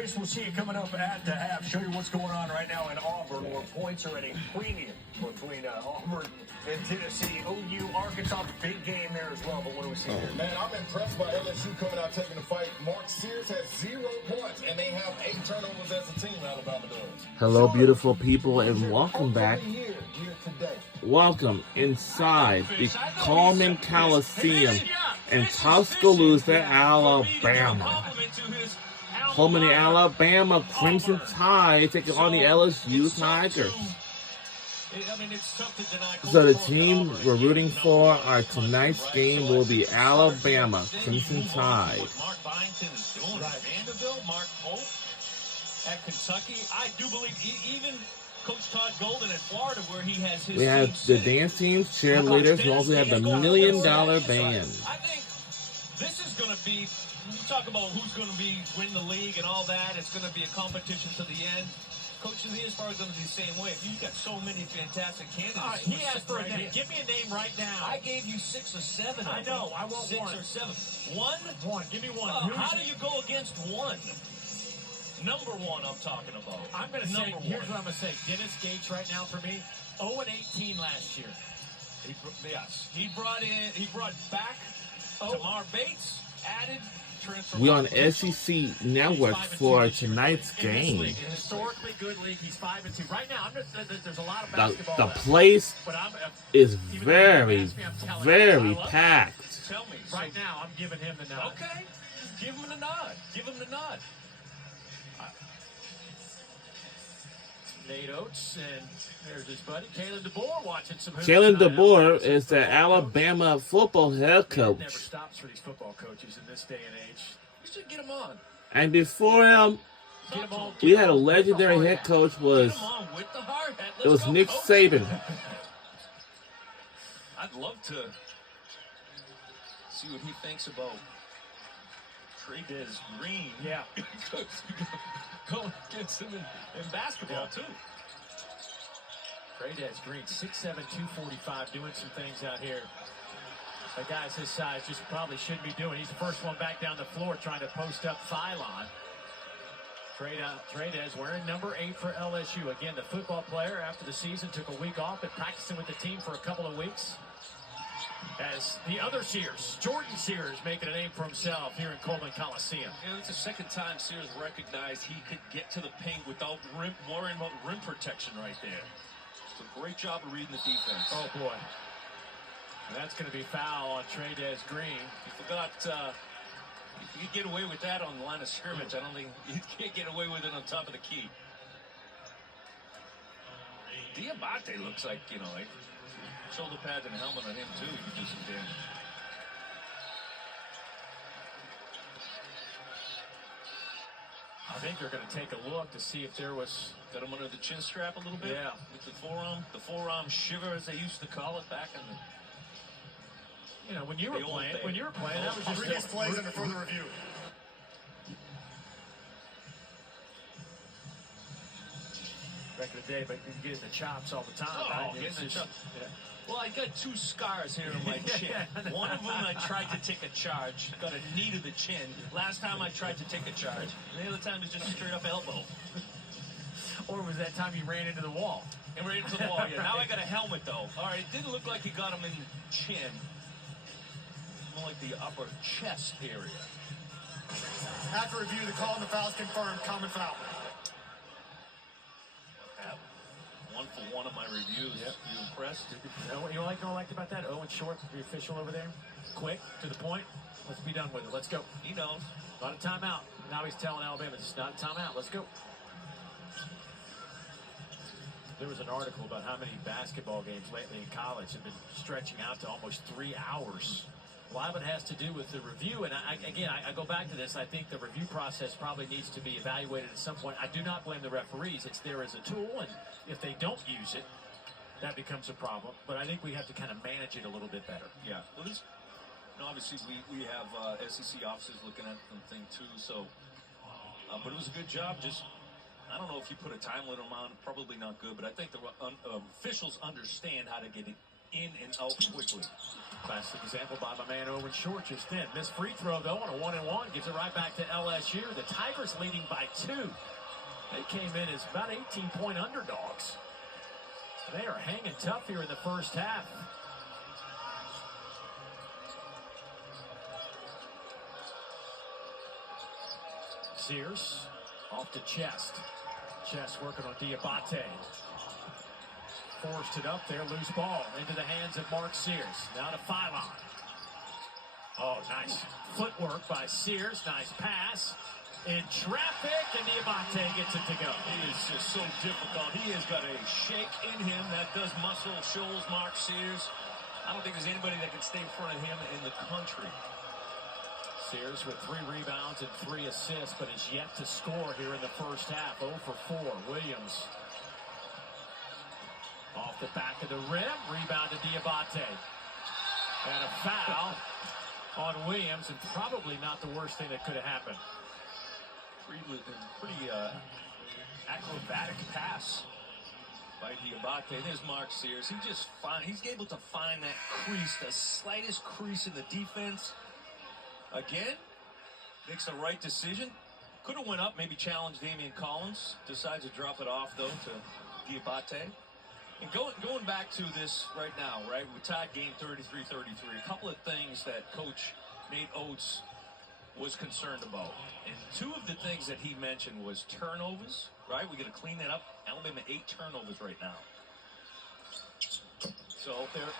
We'll see you coming up at the half. Show you what's going on right now in Auburn, where points are at a premium between Auburn and Tennessee. OU, Arkansas, big game there as well. But what do we see here? Man, I'm impressed by LSU coming out taking the fight. Mark Sears has 0 points, and they have 8 turnovers as a team. Alabama does. Hello, beautiful people, and welcome back. Welcome inside the Coleman Coliseum in Tuscaloosa, Alabama. Home in the Alabama Crimson Tide taking on the LSU Tigers. So the team we're rooting for our tonight's game will be Alabama Crimson Tide. Mark Byington is doing right. Vanderbilt, Mark Pope at Kentucky. I do believe even Coach Todd Golden at Florida, where he has his. We have the dance teams, cheerleaders. We also have the $1 Million Band. I think this is going to be. We talk about who's going to win the league and all that. It's going to be a competition to the end. Coach Lee is probably going to be the same way. You've got so many fantastic candidates. He asked for a name. Give me a name right now. I gave you 6 or 7. I know. I want 6 one. or 7. One? One. Give me one. How do you go against one? Number 1, I'm talking about. I'm going to say, here's what I'm going to say. Dennis Gates right now for me, 0-18 last year. Yes. He brought back Tamar Bates, added. We on SEC Network for tonight's game. Historically good league. He's 5-2 right now. There's a lot of basketball. The place is very, very packed. Tell me. Right now, I'm giving him the nod. Okay, give him the nod. Give him the nod. Nate Oates, and there's his buddy Kalen DeBoer watching some. Kalen DeBoer is the Alabama football head coach. It never stops for these football coaches in this day and age. You should get him on. And before him, we had a legendary head coach. It was Nick Saban. I'd love to see what he thinks about Trey'Dez Green. Yeah. Go against him in basketball, too. Trey'Dez Green, 6'7", 245, doing some things out here. The guys his size just probably shouldn't be doing. He's the first one back down the floor trying to post up Phylon. Trey'Dez wearing number 8 for LSU. Again, the football player after the season took a week off and practicing with the team for a couple of weeks. As the other Sears, Jordan Sears, making a name for himself here in Coleman Coliseum. Yeah, it's the second time Sears recognized he could get to the paint without worrying about rim protection right there. It's a great job of reading the defense. Oh, boy. And that's going to be foul on Trey'Dez Green. You forgot you could get away with that on the line of scrimmage. I don't think you can't get away with it on top of the key. Diabate looks like, like shoulder pads and a helmet on him, too. You can do some damage. I think they're going to take a look to see if there was... Got him under the chin strap a little bit? Yeah. With the forearm shiver, as they used to call it back in the... when you were playing, that was just... Previous plays under further review. Back in the day, but you get in the chops all the time. Oh, right? getting the chops. Yeah. Well, I got 2 scars here on my chin. One of them I tried to take a charge, got a knee to the chin. Last time I tried to take a charge. The other time was just a straight up elbow. Or was that time you ran into the wall? And ran into the wall, yeah. Now I got a helmet, though. All right, it didn't look like he got him in the chin. More like the upper chest area. After review, the call on the foul is confirmed. Common foul. 1 for 1 of my reviews. Yep. You impressed? You know what you liked about that? Owen Short, the official over there. Quick, to the point. Let's be done with it. Let's go. He knows. Not a timeout. Now he's telling Alabama, it's not a timeout. Let's go. There was an article about how many basketball games lately in college have been stretching out to almost 3 hours. A lot of it has to do with the review, and I go back to this. I think the review process probably needs to be evaluated at some point. I do not blame the referees. It's there as a tool, and if they don't use it, that becomes a problem. But I think we have to kind of manage it a little bit better. Yeah. Well, obviously we have SEC officers looking at the thing too. So, but it was a good job. Just I don't know if you put a time limit on, probably not good. But I think the officials understand how to get it in and out quickly. Classic example by my man over in short just then. Missed free throw, though, on a 1-and-1. Gives it right back to LSU. The Tigers leading by 2. They came in as about 18-point underdogs. They are hanging tough here in the first half. Sears off to Chest. Chest working on Diabate. Forced it up there, loose ball into the hands of Mark Sears. Now to Philon. Oh, nice footwork by Sears. Nice pass. In traffic, and Diabate gets it to go. It is just so difficult. He has got a shake in him that does muscle shoals Mark Sears. I don't think there's anybody that can stay in front of him in the country. Sears with 3 rebounds and 3 assists, but is yet to score here in the first half. 0 for 4. Williams off the back of the rim, rebound to Diabate. And a foul on Williams, and probably not the worst thing that could have happened. Pretty acrobatic pass by Diabate. There's Mark Sears. He's able to find that crease, the slightest crease in the defense. Again, makes the right decision. Could have went up, maybe challenged Damian Collins. Decides to drop it off, though, to Diabate. And going back to this right now, right? We tied game 33-33. A couple of things that Coach Nate Oates was concerned about. And 2 of the things that he mentioned was turnovers, right? We got to clean that up. Alabama 8 turnovers right now. So they're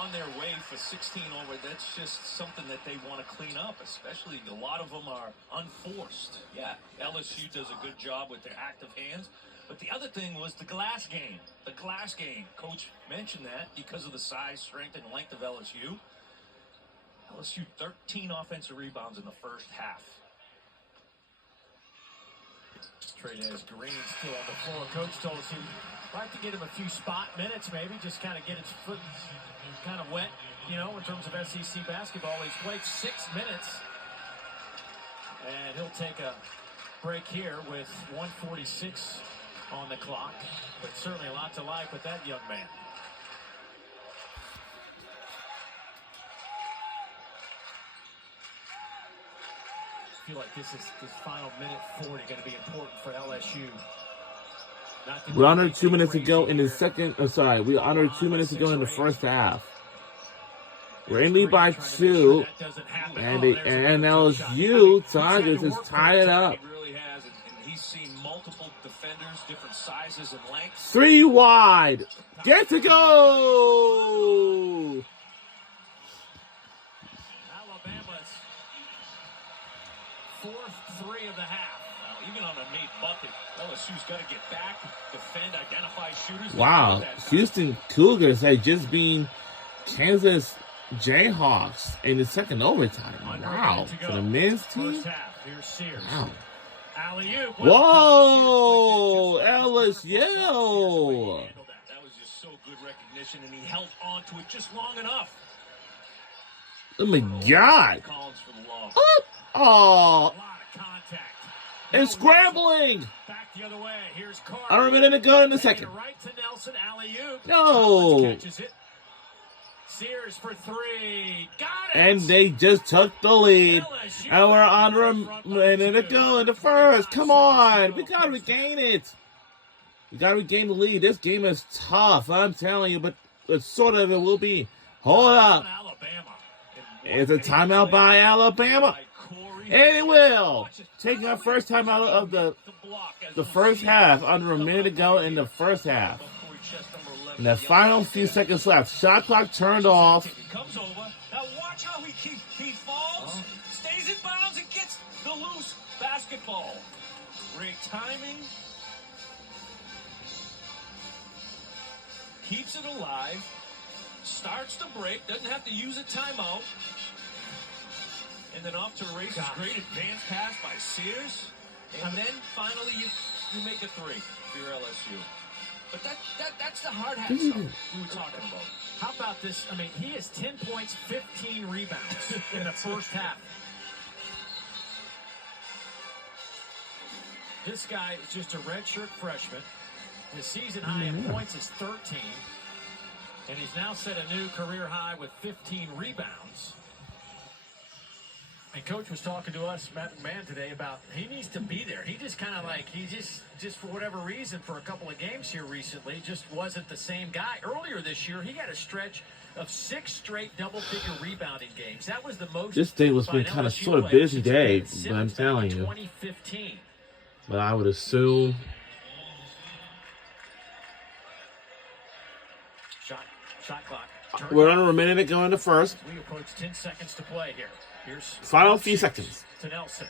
on their way for 16 over. That's just something that they want to clean up, especially a lot of them are unforced. Yeah, LSU does a good job with their active hands. But the other thing was the glass game. The glass game. Coach mentioned that because of the size, strength, and length of LSU. LSU 13 offensive rebounds in the first half. Trey'Nez Green still on the floor. Coach told us he'd like to get him a few spot minutes, maybe, just kind of get his foot kind of wet, in terms of SEC basketball. He's played 6 minutes. And he'll take a break here with 1:46 on the clock. But certainly a lot to like with that young man. I feel like this final minute 40 going to be important for LSU. We're under 2 minutes to go in the second. We're under 2 minutes to go in the first half. We're in lead by 2, and LSU Tigers is tied it up. He really has, and he's seen multiple defenders, different sizes and lengths. 3 wide. Get to go. Alabama's 4th 3 of the half. Even on a made bucket, LSU's got to get back, defend, identify shooters. Wow, Houston Cougars had just been Kansas Jayhawks in the second overtime. Wow, for the men's team. Wow. Whoa, LSU. That was just so good recognition, and he held on to it just long enough. Oh my God. Oh. And scrambling. Back the other way. Here's Carter. Under a minute to go in the second. Right to Nelson. Alley-oop. No. Catches it. Sears for 3. Got it. And they just took the lead. And we're under a minute to go in the first. Come on. We got to regain it. We got to regain the lead. This game is tough, I'm telling you. But it sort of it will be. Hold up. It's a timeout by Alabama. And it will. Taking our first time out of the first half. Under a minute to go in the first half. And the final few seconds left. Shot clock turned off. Comes over. Now watch how he falls, stays in bounds, and gets the loose basketball. Great timing. Keeps it alive. Starts to break. Doesn't have to use a timeout. And then off to a race. Great advance pass by Sears. And then finally you make a 3 for your LSU. But that's the hard hat stuff we were talking about. How about this? I mean, he has 10 points, 15 rebounds in the first half. This guy is just a redshirt freshman. His season high in points is 13. And he's now set a new career high with 15 rebounds. And Coach was talking to us, Matt McMahon, today about he needs to be there. He just kind of like, he just for whatever reason, for a couple of games here recently, just wasn't the same guy. Earlier this year, he had a stretch of 6 straight double-figure rebounding games. That was the most. This day was been kind of sort of busy day, but I'm telling you. 2015. But I would assume. Shot clock. We're under a minute to go into first. We approach 10 seconds to play here. Here's Final few seconds. To Nelson.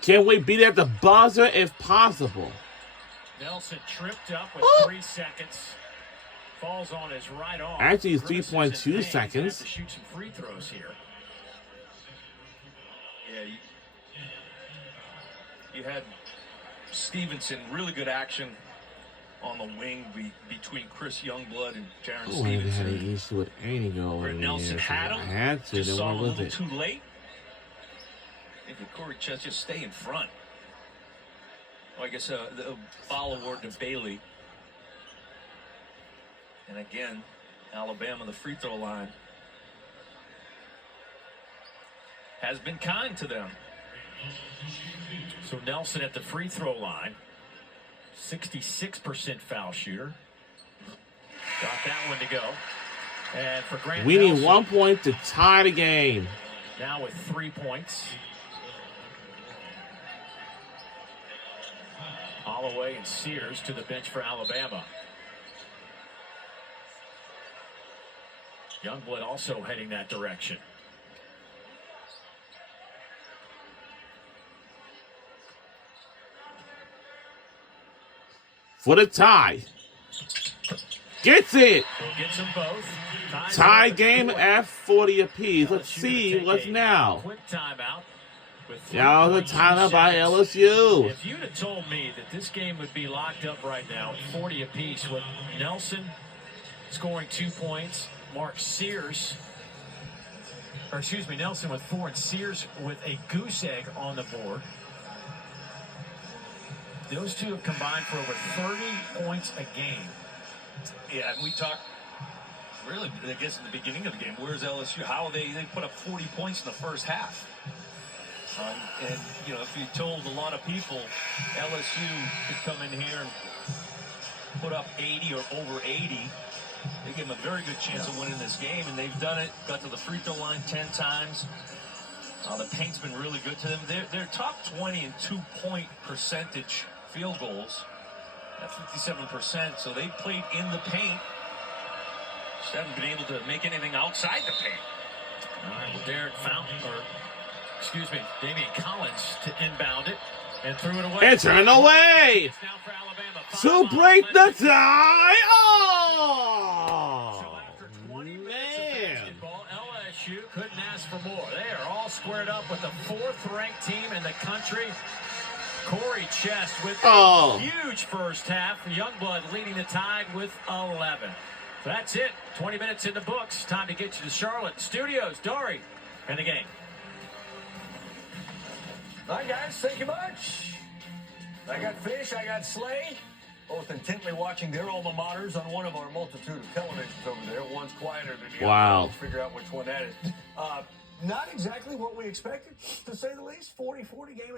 Can't wait, beat it at the buzzer if possible. Nelson tripped up with 3 seconds. Falls on his right arm. Actually, it's 3.2 seconds. To shoot some free throws here. Yeah, you had Stevenson, really good action on the wing between Chris Youngblood and Darren Oh, I had Stevenson. an issue with any goal. Where Nelson had him, I had to. just Then saw what him a was little it? too late. I think Corey Chess just stay in front. Well, I guess the foul award to Bailey. And again, Alabama, the free throw line, has been kind to them. So Nelson at the free throw line, 66% foul shooter. Got that one to go. And for Grant We Nelson, need 1 point to tie the game. now with 3 points. Holloway and Sears to the bench for Alabama. Youngblood also heading that direction. For the tie. Gets it. We'll get them both. Tie game at 40 apiece. Let's see what's now. Quick timeout. Now the timeout by LSU. If you'd have told me that this game would be locked up right now at 40 apiece with Nelson scoring 2 points, Nelson with 4 and Sears with a goose egg on the board. Those two have combined for over 30 points a game. Yeah, and we talked, really, I guess, in the beginning of the game, where's LSU? How they put up 40 points in the first half. And, you know, if you told a lot of people LSU could come in here and put up 80 or over 80, they give them a very good chance of winning this game, and they've done it. Got to the free throw line 10 times. The paint's been really good to them. They're top 20 in 2-point percentage field goals at 57%, so they played in the paint. Just haven't been able to make anything outside the paint. All right, well, Damian Collins to inbound it and threw it away. And turn away. It's now for Alabama. To break the tie. Oh, So after 20 minutes of man. basketball, LSU couldn't ask for more. They are all squared up with the 4th-ranked team in the country. Corey Chest with a huge first half. Youngblood leading the Tide with 11. So that's it. 20 minutes in the books. Time to get you to Charlotte Studios. Dory and the game. All right, guys, thank you much. I got Fish, I got Slay, both intently watching their alma maters on one of our multitude of televisions over there. One's quieter than the other. Wow. Let's figure out which one that is. Not exactly what we expected, to say the least. 40-40 game.